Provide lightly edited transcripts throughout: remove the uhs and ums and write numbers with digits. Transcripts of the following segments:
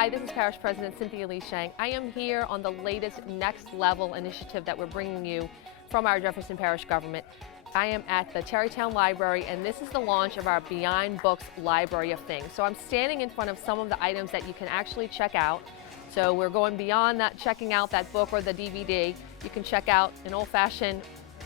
Hi, this is Parish President Cynthia Lee Shang. I am here on the latest Next Level initiative that we're bringing you from our Jefferson Parish government. I am at the Terrytown Library, and this is the launch of our Beyond Books Library of Things. So I'm standing in front of some of the items that you can actually check out. So we're going beyond that, checking out that book or the DVD. You can check out an old-fashioned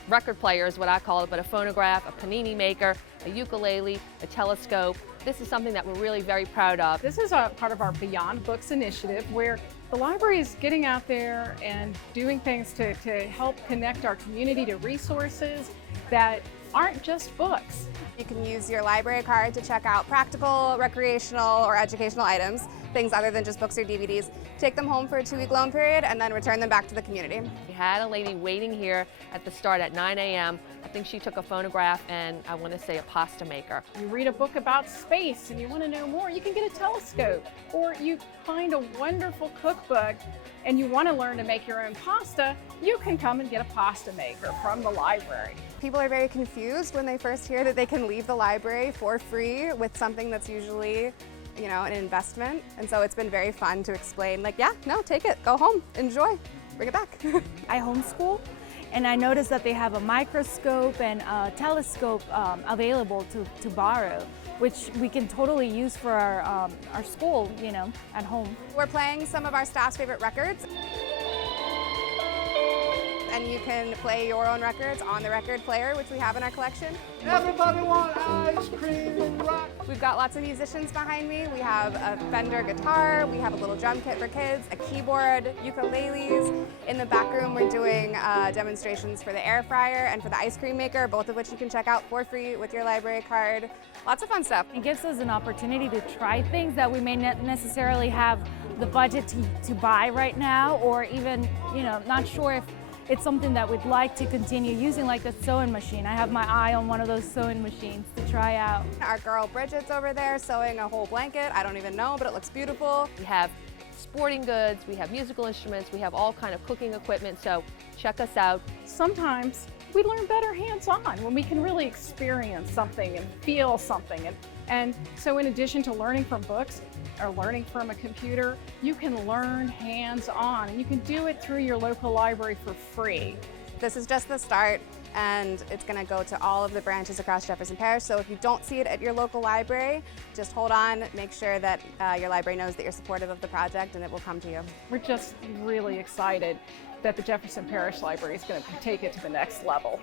record player is what I call it, but a phonograph, a panini maker, a ukulele, a telescope. This is something that we're really very proud of. This is a part of our Beyond Books initiative where the library is getting out there and doing things to help connect our community to resources that aren't just books. You can use your library card to check out practical, recreational, or educational items, things other than just books or DVDs. Take them home for a 2-week loan period and then return them back to the community. We had a lady waiting here at the start at 9 a.m. I think she took a phonograph and I want to say a pasta maker. You read a book about space and you want to know more, you can get a telescope. Or you find a wonderful cookbook and you want to learn to make your own pasta, you can come and get a pasta maker from the library. People are very confused when they first hear that they can leave the library for free with something that's usually, you know, an investment. And so it's been very fun to explain, like, yeah, no, take it, go home, enjoy, bring it back. I homeschool, and I noticed that they have a microscope and a telescope available to borrow, which we can totally use for our school, you know, at home. We're playing some of our staff's favorite records. And you can play your own records on the record player, which we have in our collection. Everybody want ice cream and rock. We've got lots of musicians behind me. We have a Fender guitar, we have a little drum kit for kids, a keyboard, ukuleles. In the back room, we're doing demonstrations for the air fryer and for the ice cream maker, both of which you can check out for free with your library card. Lots of fun stuff. It gives us an opportunity to try things that we may not necessarily have the budget to buy right now, or even, you know, not sure if it's something that we'd like to continue using, like the sewing machine. I have my eye on one of those sewing machines to try out. Our girl Bridget's over there sewing a whole blanket. I don't even know, but it looks beautiful. We have sporting goods, we have musical instruments, we have all kind of cooking equipment, so check us out. Sometimes we learn better hands-on when we can really experience something and feel something. And so in addition to learning from books or learning from a computer, you can learn hands-on, and you can do it through your local library for free. This is just the start, and it's going to go to all of the branches across Jefferson Parish. So if you don't see it at your local library, just hold on, make sure that your library knows that you're supportive of the project, and it will come to you. We're just really excited that the Jefferson Parish Library is going to take it to the next level.